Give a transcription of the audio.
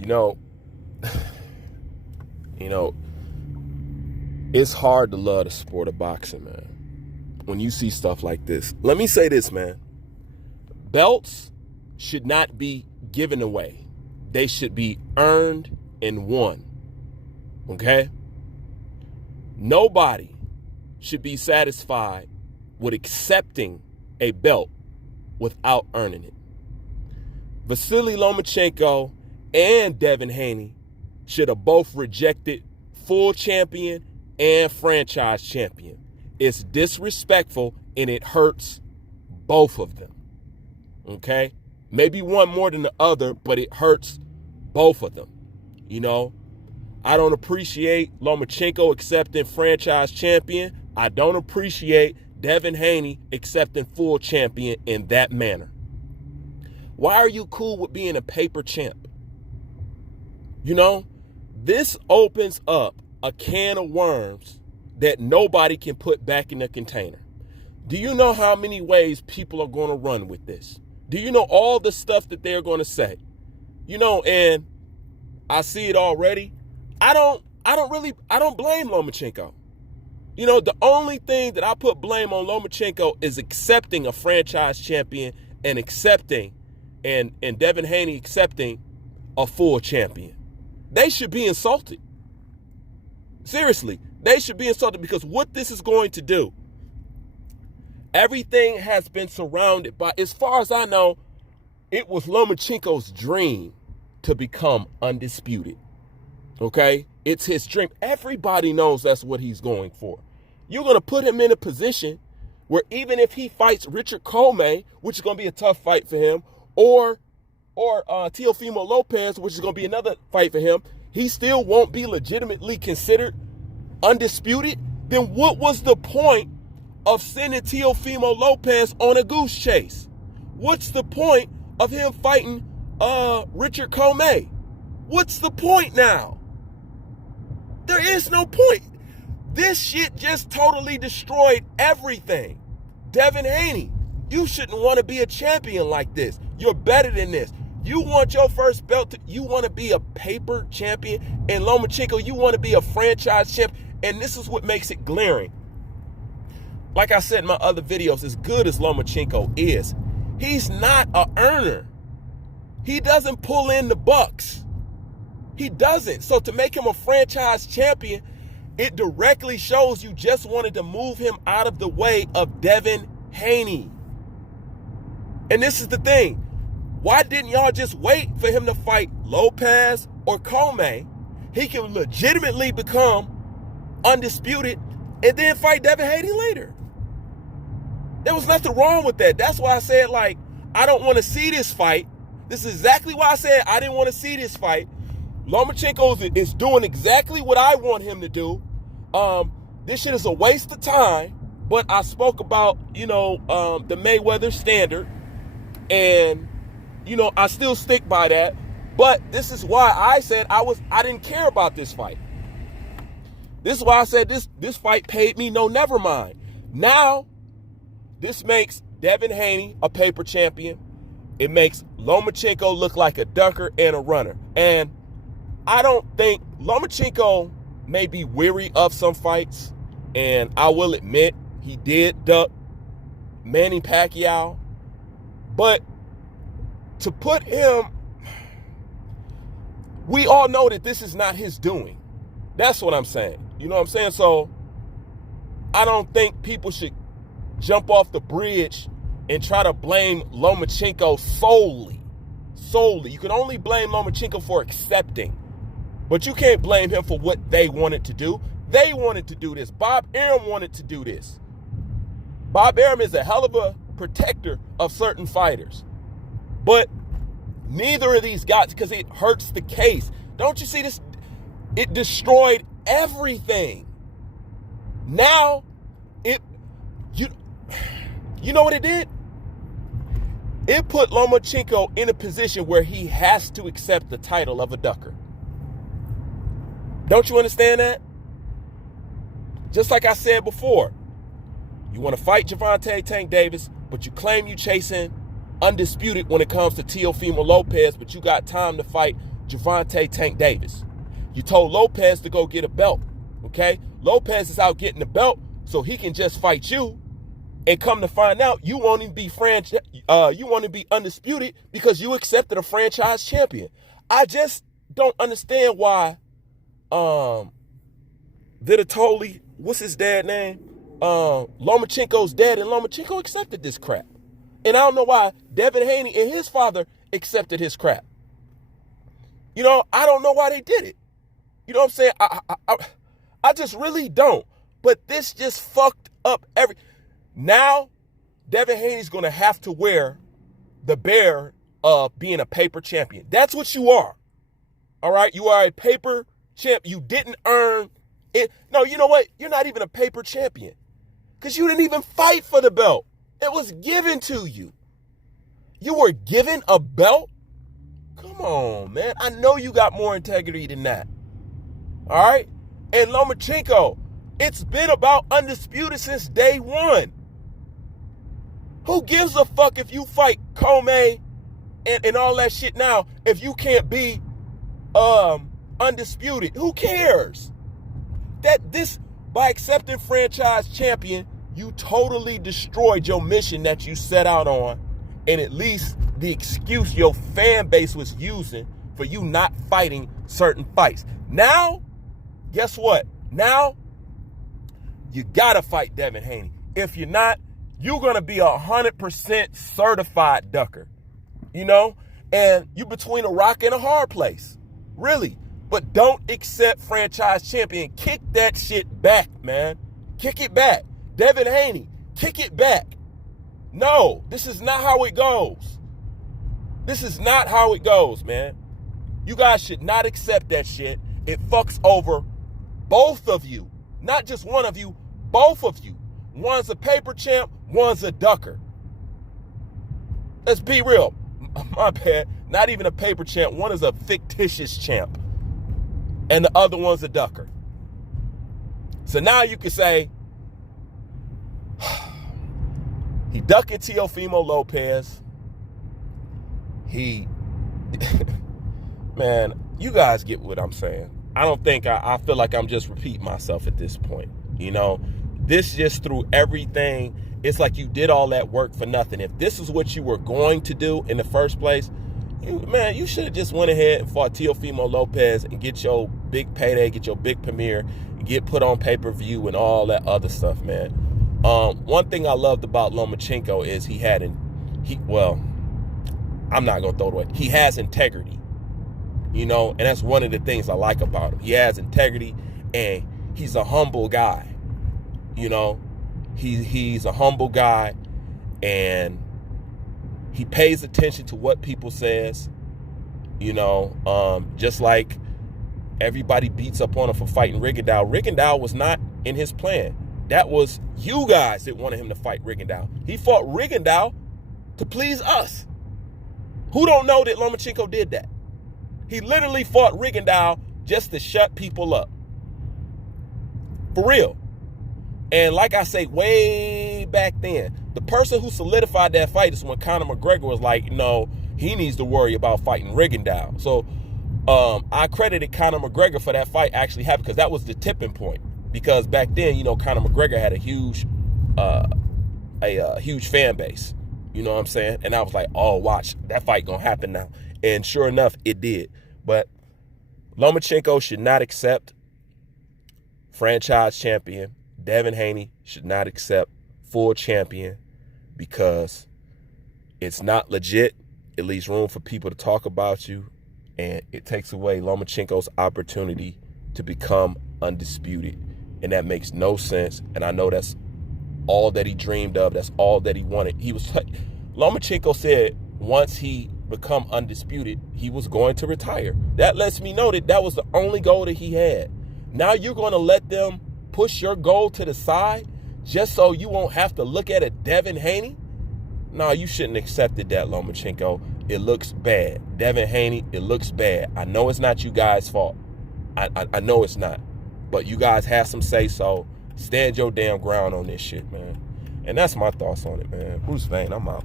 You know, you know, it's hard to love the sport of boxing, man, when you see stuff like this. Let me say this, man. Belts should not be given away. They should be earned and won. Okay? Nobody should be satisfied with accepting a belt without earning it. Vassily Lomachenko and Devin Hayne should have both rejected full champion and franchise champion. It's disrespectful and it hurts both of them. Okay? Maybe one more than the other, but it hurts both of them. You know, I don't appreciate Lomachenko accepting franchise champion. I don't appreciate Devin Hayne accepting full champion in that manner. Why are you cool with being a paper champ? You know, this opens up a can of worms that nobody can put back in the container. Do you know how many ways people are going to run with this? Do you know all the stuff that they're going to say? You know, and I see it already. I don't blame Lomachenko. You know, the only thing that I put blame on Lomachenko is accepting a franchise champion and accepting and Devin Hayne accepting a full champion. They should be insulted. Seriously, they should be insulted, because what this is going to do, everything has been surrounded by, as far as I know, it was Lomachenko's dream to become undisputed. Okay? It's his dream. Everybody knows that's what he's going for. You're going to put him in a position where even if he fights Richard Coleman, which is going to be a tough fight for him, or Teofimo Lopez, which is going to be another fight for him, he still won't be legitimately considered undisputed. Then what was the point of sending Teofimo Lopez on a goose chase? What's the point of him fighting Richard Coleman? What's the point now? There is no point. This shit just totally destroyed everything. Devin Haney, you shouldn't want to be a champion like this. You're better than this. You want your first belt, you want to be a paper champion, and Lomachenko, you want to be a franchise champ, and this is what makes it glaring. Like I said in my other videos, as good as Lomachenko is, he's not an earner. He doesn't pull in the bucks. He doesn't. So to make him a franchise champion, it directly shows you just wanted to move him out of the way of Devin Haney. And this is the thing. Why didn't y'all just wait for him to fight Lopez or Coleman? He can legitimately become undisputed and then fight Devin Haney later. There was nothing wrong with that. That's why I said, like, I don't want to see this fight. This is exactly why I said I didn't want to see this fight. Lomachenko is doing exactly what I want him to do. This shit is a waste of time. But I spoke about, the Mayweather standard. And, I still stick by that. But this is why I said I didn't care about this fight. This is why I said this fight paid me no never mind. Now, this makes Devin Haney a paper champion. It makes Lomachenko look like a ducker and a runner. And I don't think Lomachenko may be weary of some fights. And I will admit, he did duck Manny Pacquiao. But to put him, we all know that this is not his doing. That's what I'm saying. You know what I'm saying? So I don't think people should jump off the bridge and try to blame Lomachenko solely. You can only blame Lomachenko for accepting. But you can't blame him for what they wanted to do. They wanted to do this. Bob Arum wanted to do this. Bob Arum is a hell of a protector of certain fighters. But neither of these guys, because it hurts the case. Don't you see this? It destroyed everything. Now, you know what it did? It put Lomachenko in a position where he has to accept the title of a ducker. Don't you understand that? Just like I said before, you want to fight Gervonta Tank Davis, but you claim you chasing undisputed when it comes to Teofimo Lopez, but you got time to fight Gervonta Tank Davis. You told Lopez to go get a belt, okay? Lopez is out getting the belt so he can just fight you, and come to find out you want to be undisputed because you accepted a franchise champion. I just don't understand why Vitali, what's his dad name? Lomachenko's dad and Lomachenko accepted this crap. And I don't know why Devin Hayne and his father accepted his crap. You know, I don't know why they did it. You know what I'm saying? I just really don't. But this just fucked up Now, Devin Haney's going to have to wear the bear of being a paper champion. That's what you are. All right? You are a paper champ. You didn't earn it. No, you know what? You're not even a paper champion because you didn't even fight for the belt. It was given to you. You were given a belt? Come on, man. I know you got more integrity than that. All right? And Lomachenko, it's been about undisputed since day one. Who gives a fuck if you fight Comey and all that shit now if you can't be undisputed? Who cares? By accepting franchise champion, you totally destroyed your mission that you set out on, and at least the excuse your fan base was using for you not fighting certain fights. Now, guess what? Now, you gotta fight Devin Haney. If you're not, you're gonna be 100% certified ducker, you know? And you're between a rock and a hard place, really. But don't accept franchise champion. Kick that shit back, man. Kick it back. Devin Haney, kick it back. No, this is not how it goes. This is not how it goes, man. You guys should not accept that shit. It fucks over both of you. Not just one of you, both of you. One's a paper champ, one's a ducker. Let's be real. My bad. Not even a paper champ. One is a fictitious champ. And the other one's a ducker. So now you can say, he ducked Teofimo Lopez. Man, you guys get what I'm saying. I feel like I'm just repeating myself at this point. You know, this just threw everything. It's like you did all that work for nothing. If this is what you were going to do in the first place, you should have just went ahead and fought Teofimo Lopez and get your big payday, get your big premiere, get put on pay-per-view and all that other stuff, man. One thing I loved about Lomachenko is I'm not going to throw it away. He has integrity, you know, and that's one of the things I like about him. He has integrity, and he's a humble guy, you know. He's a humble guy, and he pays attention to what people says, you know, just like everybody beats up on him for fighting Rigondeaux. Rigondeaux was not in his plan. That was you guys that wanted him to fight Rigondeaux. He fought Rigondeaux to please us. Who don't know that Lomachenko did that? He literally fought Rigondeaux just to shut people up. For real. And like I say, way back then, the person who solidified that fight is when Conor McGregor was like, no, he needs to worry about fighting Rigondeaux. So I credited Conor McGregor for that fight actually happening because that was the tipping point. Because back then, you know, Conor McGregor had a huge fan base. You know what I'm saying? And I was like, oh, watch, that fight gonna happen now. And sure enough, it did. But Lomachenko should not accept franchise champion. Devin Haney should not accept full champion because it's not legit. It leaves room for people to talk about you, and it takes away Lomachenko's opportunity to become undisputed. And that makes no sense. And I know that's all that he dreamed of. That's all that he wanted. Lomachenko said once he become undisputed, he was going to retire. That lets me know that that was the only goal that he had. Now you're going to let them push your goal to the side just so you won't have to look at a Devin Haney? No, you shouldn't have accepted that, Lomachenko. It looks bad. Devin Haney, it looks bad. I know it's not you guys' fault. I know it's not. But you guys have some say-so. Stand your damn ground on this shit, man. And that's my thoughts on it, man. Bruce Vane, I'm out.